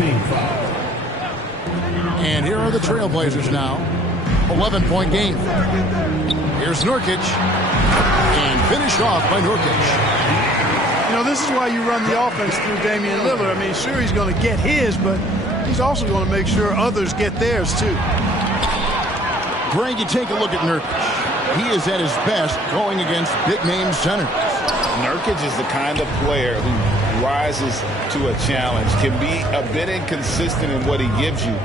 team foul. And here are the Trailblazers now. 11-point game. Here's Nurkic. And finished off by Nurkic. You know, this is why you run the offense through Damian Lillard. I mean, sure, he's going to get his, but he's also going to make sure others get theirs, too. Greg, you take a look at Nurkic. He is at his best going against big-name centers. Nurkic is the kind of player who rises to a challenge, can be a bit inconsistent in what he gives you,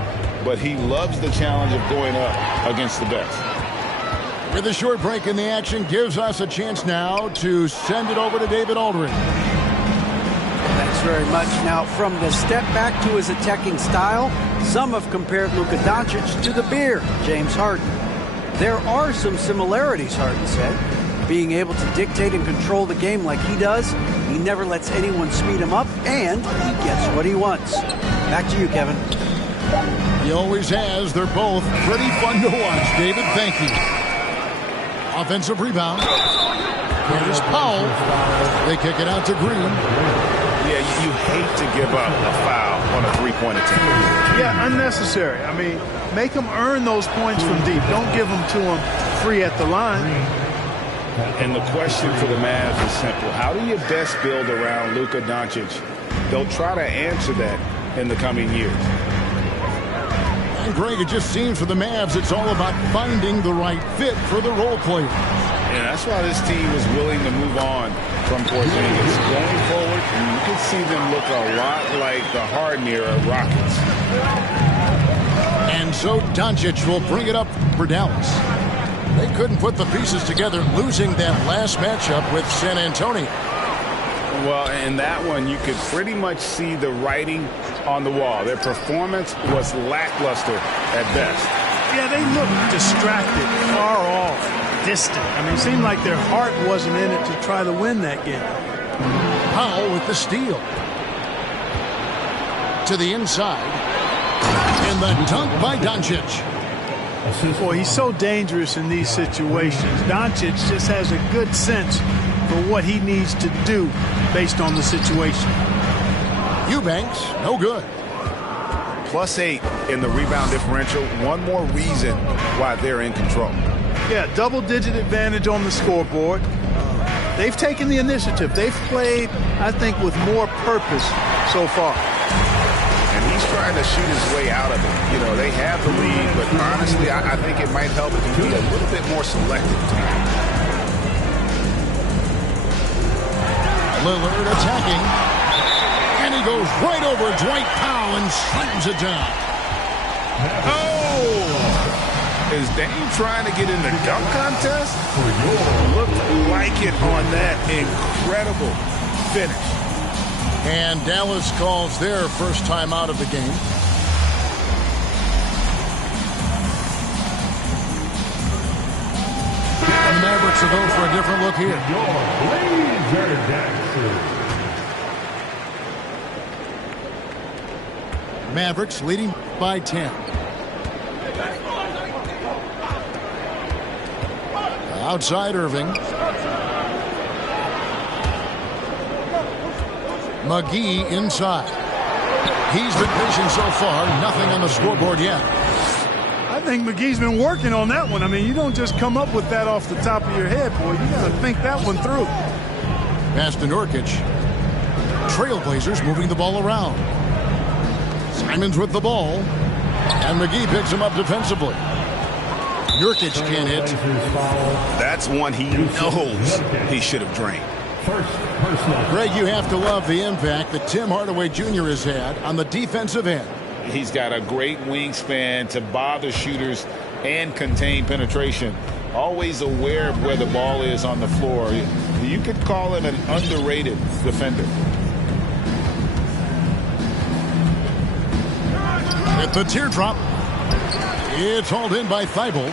but he loves the challenge of going up against the best. With a short break in the action, gives us a chance now to send it over to David Aldridge. Thanks very much. Now, from the step back to his attacking style, some have compared Luka Doncic to the bear, James Harden. There are some similarities, Harden said. Being able to dictate and control the game like he does, he never lets anyone speed him up, and he gets what he wants. Back to you, Kevin. He always has. They're both pretty fun to watch. David, thank you. Offensive rebound. Here's Powell. They kick it out to Green. Yeah, you hate to give up a foul on a three-point attempt. Yeah, unnecessary. I mean, make them earn those points from deep. Don't give them to them free at the line. And the question for the Mavs is simple. How do you best build around Luka Doncic? They'll try to answer that in the coming years. And Greg, it just seems for the Mavs it's all about finding the right fit for the role players. And that's why this team was willing to move on from Porzingis. Going forward, you can see them look a lot like the Harden era Rockets. And so Doncic will bring it up for Dallas. They couldn't put the pieces together, losing that last matchup with San Antonio. Well, in that one, you could pretty much see the writing on the wall. Their performance was lackluster at best. Yeah, they looked distracted, far off, distant. I mean, it seemed like their heart wasn't in it to try to win that game. Powell with the steal. To the inside. And the dunk by Doncic. Boy, he's so dangerous in these situations. Doncic just has a good sense for what he needs to do based on the situation. Eubanks, no good. +8 in the rebound differential. One more reason why they're in control. Yeah, double-digit advantage on the scoreboard. They've taken the initiative. They've played, I think, with more purpose so far. And he's trying to shoot his way out of it. You know, they have the lead, but honestly, I think it might help if he be a little bit more selective tonight. Lillard attacking. And he goes right over Dwight Powell and slams it down. Oh! Is Dame trying to get in the dunk contest? Looked like it on that incredible finish. And Dallas calls their first time out of the game. And the Mavericks will go for a different look here. Mavericks leading by 10. Outside Irving. McGee inside. He's been patient so far. Nothing on the scoreboard yet. I think McGee's been working on that one. I mean, you don't just come up with that off the top of your head, boy. You got to think that one through. Pass to Nurkic. Trailblazers moving the ball around. Simons with the ball. And McGee picks him up defensively. Nurkic can't hit. That's one he knows he should have drained. Greg, you have to love the impact that Tim Hardaway Jr. has had on the defensive end. He's got a great wingspan to bother shooters and contain penetration. Always aware of where the ball is on the floor. You could call him an underrated defender. At the teardrop, it's hauled in by Thibault.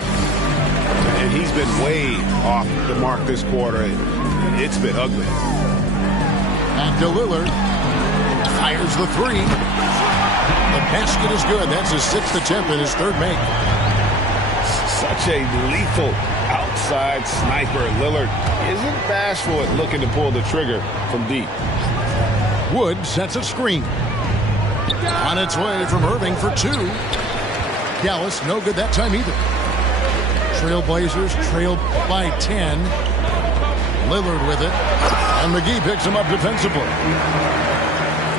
And he's been way off the mark this quarter. It's been ugly. Back to Lillard. Fires the three. The basket is good. That's his 6th attempt and his 3rd make. Such a lethal outside sniper. Lillard isn't bashful at looking to pull the trigger from deep. Wood sets a screen. On its way from Irving for 2. Dallas no good that time either. Trailblazers trailed by 10. Lillard with it. And McGee picks him up defensively.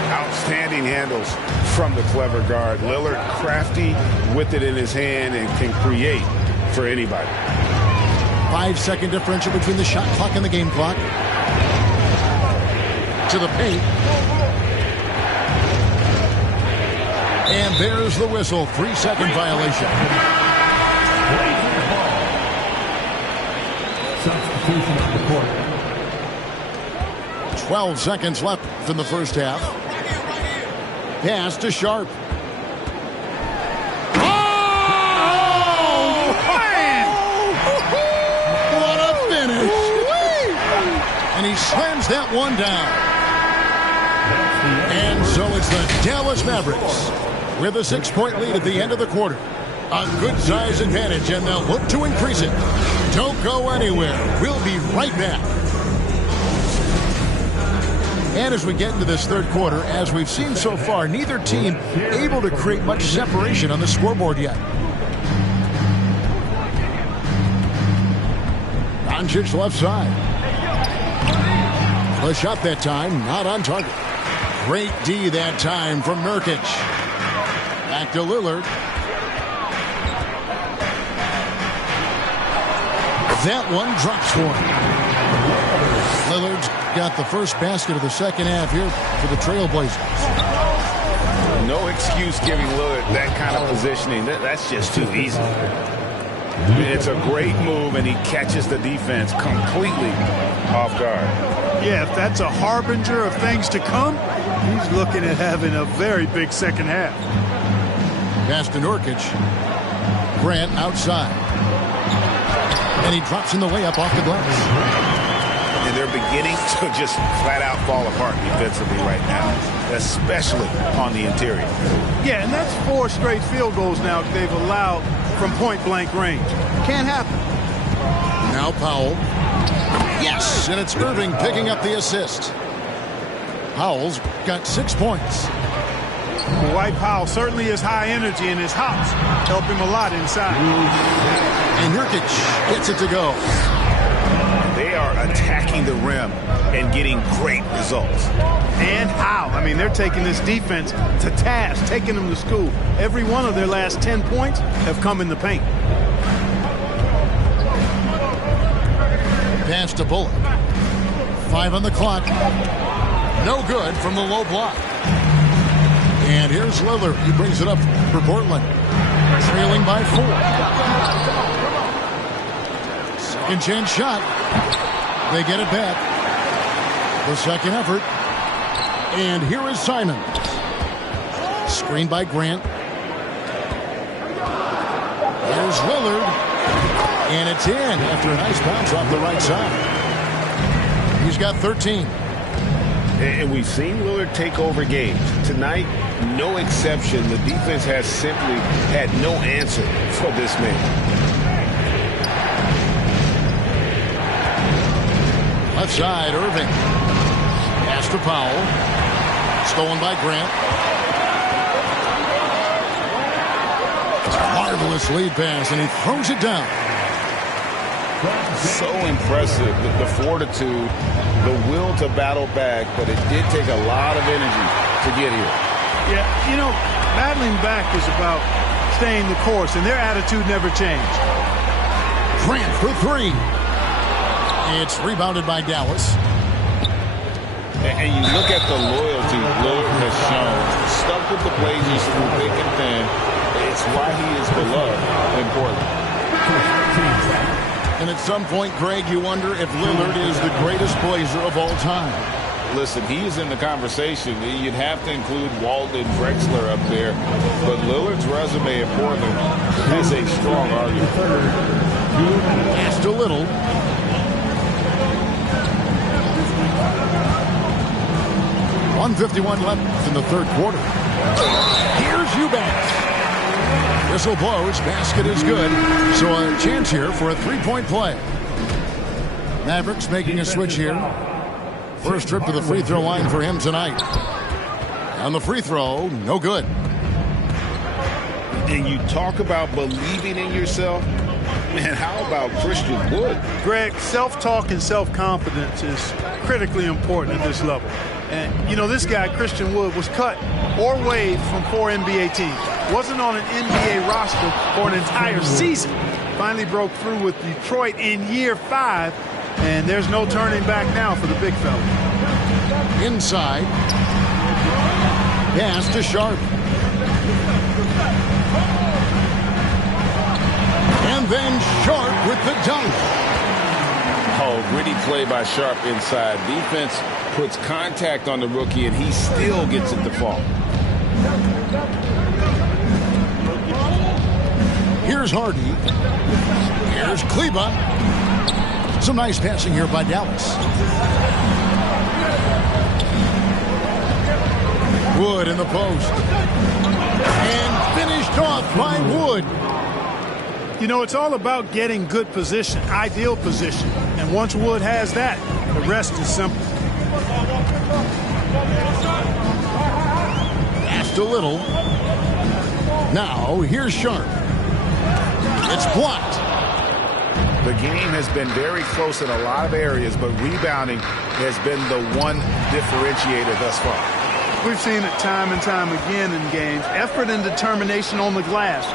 Outstanding handles from the clever guard. Lillard crafty with it in his hand and can create for anybody. 5-second differential between the shot clock and the game clock. To the paint. And there's the whistle. 3-second violation. Substitution on the court. 12 seconds left in the first half. Pass to Sharp. Oh! Man! What a finish! And he slams that one down. And so it's the Dallas Mavericks with a 6-point lead at the end of the quarter. A good size advantage, and they'll look to increase it. Don't go anywhere. We'll be right back. And as we get into this third quarter, as we've seen so far, neither team able to create much separation on the scoreboard yet. Doncic left side. The shot that time, not on target. Great D that time from Nurkic. Back to Lillard. That one drops for him. Lillard's got the first basket of the second half here for the Trailblazers. No excuse giving Lillard that kind of positioning. That's just too easy. It's a great move, and he catches the defense completely off guard. Yeah, if that's a harbinger of things to come, he's looking at having a very big second half. Pass to Nurkic. Grant outside. And he drops in the way up off the glass. And they're beginning to just flat out fall apart defensively right now, especially on the interior. Yeah, and that's 4 straight field goals now they've allowed from point-blank range. Can't happen. Now Powell. Yes, and it's Irving picking up the assist. Powell's got 6 points. Dwight Powell certainly is high energy, and his hops help him a lot inside. And Nurkic gets it to go. They are attacking the rim and getting great results. And how? I mean, they're taking this defense to task, taking them to school. Every one of their last 10 points have come in the paint. Pass to Bullock. 5 on the clock. No good from the low block. And here's Lillard. He brings it up for Portland. Trailing by 4. Second chance shot. They get it back. The second effort. And here is Simons. Screened by Grant. Here's Lillard. And it's in after a nice bounce off the right side. He's got 13. And we've seen Lillard take over games. Tonight, no exception. The defense has simply had no answer for this man. Left side, Irving. Pass to Powell. Stolen by Grant. Marvelous lead pass, and he throws it down. So impressive, the fortitude, the will to battle back, but it did take a lot of energy to get here. Yeah, you know, battling back is about staying the course, and their attitude never changed. Grant for 3. It's rebounded by Dallas. And you look at the loyalty Lillard has shown. Stuck with the Blazers through thick and thin. It's why he is beloved in Portland. And at some point, Greg, you wonder if Lillard is the greatest Blazer of all time. Listen, he is in the conversation. You'd have to include Walden Drexler up there. But Lillard's resume at Portland has a strong argument. Just a little. .151 left in the third quarter. Here's Eubanks. Whistle blows. Basket is good. So a chance here for a three-point play. Mavericks making a switch here. First trip to the free throw line for him tonight. On the free throw, no good. And you talk about believing in yourself. Man, how about Christian Wood? Greg, self-talk and self-confidence is critically important at this level. And, you know, this guy, Christian Wood, was cut or waived from 4 NBA teams. Wasn't on an NBA roster for an entire season. Finally broke through with Detroit in year 5. And there's no turning back now for the big fella. Inside. Pass to Sharp. And then Sharp with the dunk. Oh, gritty play by Sharp inside. Defense puts contact on the rookie, and he still gets it to fall. Here's Hardy. Here's Kleba. Some nice passing here by Dallas. Wood in the post. And finished off by Wood. You know, it's all about getting good position, ideal position. And once Wood has that, the rest is simple. Passed a little. Now, here's Sharp. It's blocked. The game has been very close in a lot of areas, but rebounding has been the one differentiator thus far. We've seen it time and time again in games. Effort and determination on the glass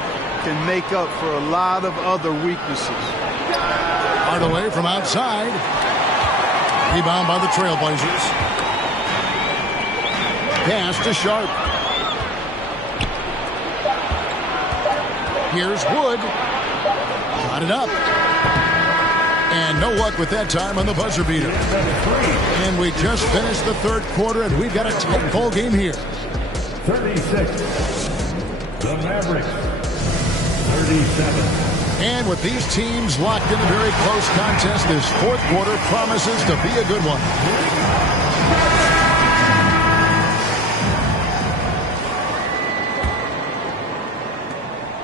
can make up for a lot of other weaknesses. Hardaway from outside. Rebound by the Trailblazers. Pass to Sharp. Here's Wood. Got it up. And no luck with that time on the buzzer beater. And we just finished the third quarter, and we've got a tight ball game here. 36. The Mavericks. 37. And with these teams locked in a very close contest, this fourth quarter promises to be a good one.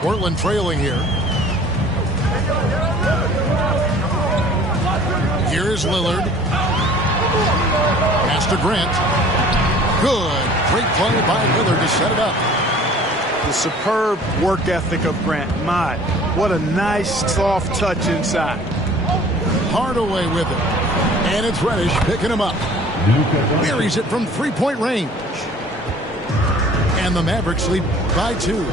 Portland trailing here. Here's Lillard. Pass to Grant. Good. Great play by Lillard to set it up. The superb work ethic of Grant. My, what a nice soft touch inside. Hardaway with it. And it's Reddish picking him up. Buries it from three-point range. And the Mavericks lead by 2.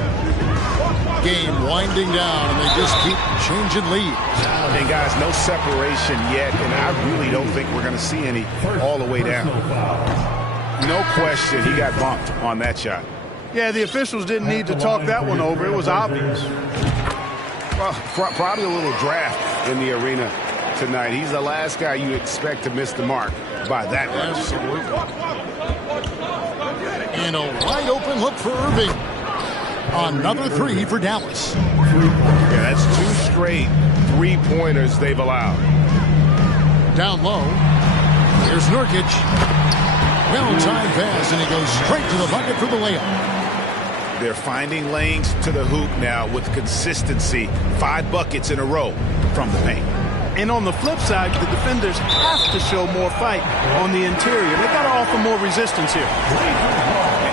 Game winding down, and they just keep changing leads. And guys, no separation yet, and I really don't think we're going to see any all the way down. No question, he got bumped on that shot. Yeah, the officials didn't need to talk that one over. It was obvious. Well, probably a little draft in the arena tonight. He's the last guy you expect to miss the mark by that much. Absolutely. And a wide open look for Irving. Another 3 for Dallas. Yeah, that's 2 straight three-pointers they've allowed. Down low. Here's Nurkic. Well-timed pass, and he goes straight to the bucket for the layup. They're finding lanes to the hoop now with consistency. 5 buckets in a row from the paint. And on the flip side, the defenders have to show more fight on the interior. They've got to offer more resistance here.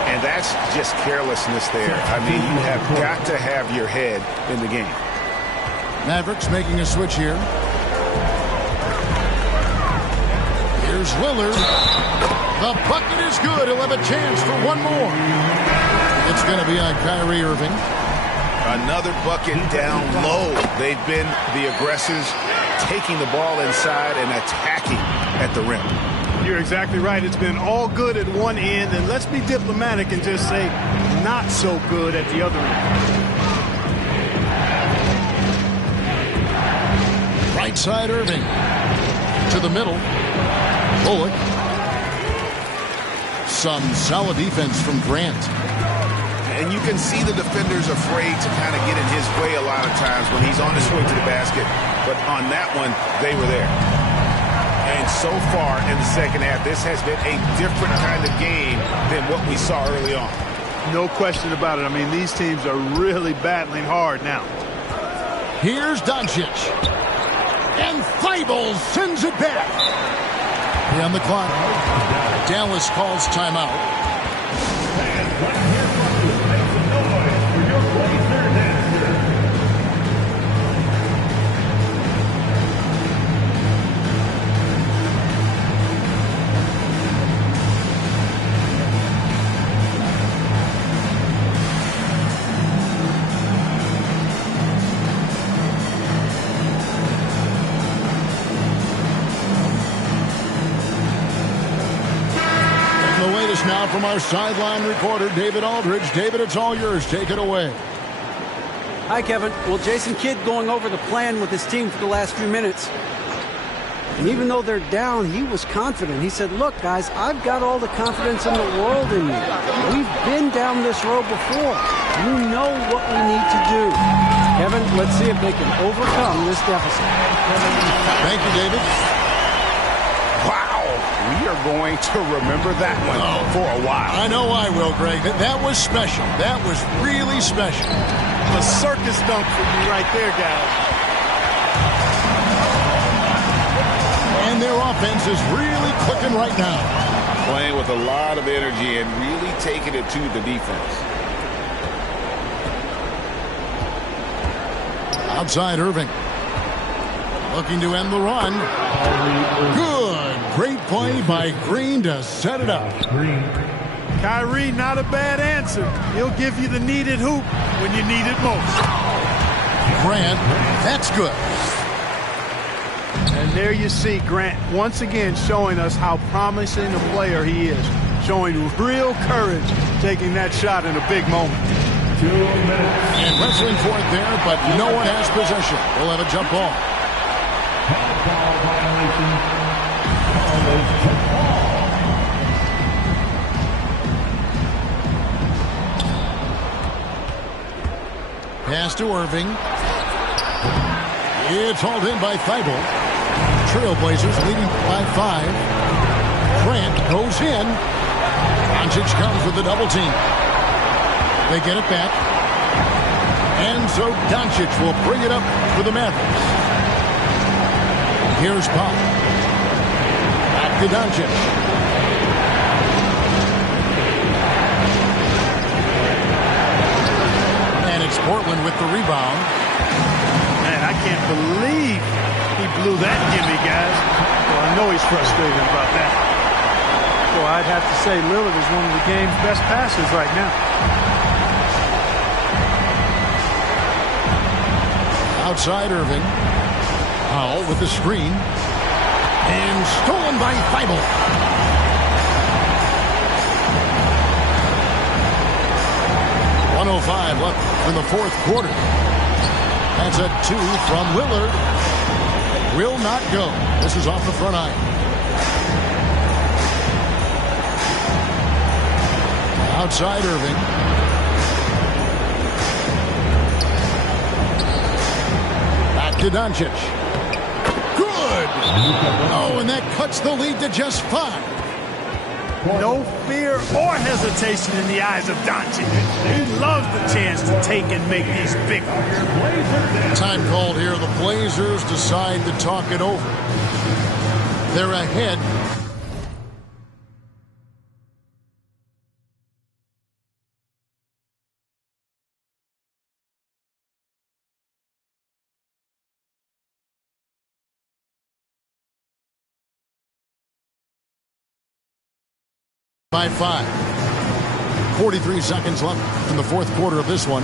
And that's just carelessness there. I mean, you have got to have your head in the game. Mavericks making a switch here. Here's Lillard. The bucket is good. He'll have a chance for one more. It's going to be on Kyrie Irving. Another bucket down low. They've been the aggressors, taking the ball inside and attacking at the rim. You're exactly right. It's been all good at one end, and let's be diplomatic and just say not so good at the other end. Right side Irving. To the middle. Bullock. Some solid defense from Grant. And you can see the defenders afraid to kind of get in his way a lot of times when he's on his way to the basket. But on that one, they were there. And so far in the second half, this has been a different kind of game than what we saw early on. No question about it. I mean, these teams are really battling hard now. Here's Doncic. And Thibault sends it back. On the clock. Dallas calls timeout. now from our sideline reporter, David Aldridge. David, it's all yours. Take it away. Hi, Kevin. Well, Jason Kidd going over the plan with his team for the last few minutes. And even though they're down, he was confident. He said, look, guys, I've got all the confidence in the world in you. We've been down this road before. You know what we need to do. Kevin, let's see if they can overcome this deficit. Thank you, David. Wow, we are going to remember that one for a while. I know I will, Greg. That was special. That was really special. A circus dunk for you right there, guys. And their offense is really clicking right now. Playing with a lot of energy and really taking it to the defense. Outside Irving. Looking to end the run. Good. Great play by Green to set it up. Kyrie, not a bad answer. He'll give you the needed hoop when you need it most. Grant, that's good. And there you see Grant once again showing us how promising a player he is. Showing real courage taking that shot in a big moment. 2 minutes. And wrestling for it there, but no one has possession. We'll have a jump ball. Foul violation. Almost jump ball. Pass to Irving. It's hauled in by Thibault. Trailblazers leading by 5. Grant goes in. Doncic comes with the double team. They get it back. And so Doncic will bring it up for the Mavericks. Here's Pop. Back to Doncic. And it's Portland with the rebound. Man, I can't believe he blew that gimme, guys. Well, I know he's frustrated about that. Well, I'd have to say Lillard is one of the game's best passers right now. Outside Irving. Powell with the screen. And stolen by Thibault. .105 left in the fourth quarter. That's a 2 from Lillard. Will not go. This is off the front iron. Outside Irving. Back to Doncic. Good. Oh, and that cuts the lead to just 5. No fear or hesitation in the eyes of Doncic. He loves the chance to take and make these big ones. Time called here. The Blazers decide to talk it over. They're ahead. By 5. 43 seconds left in the fourth quarter of this one.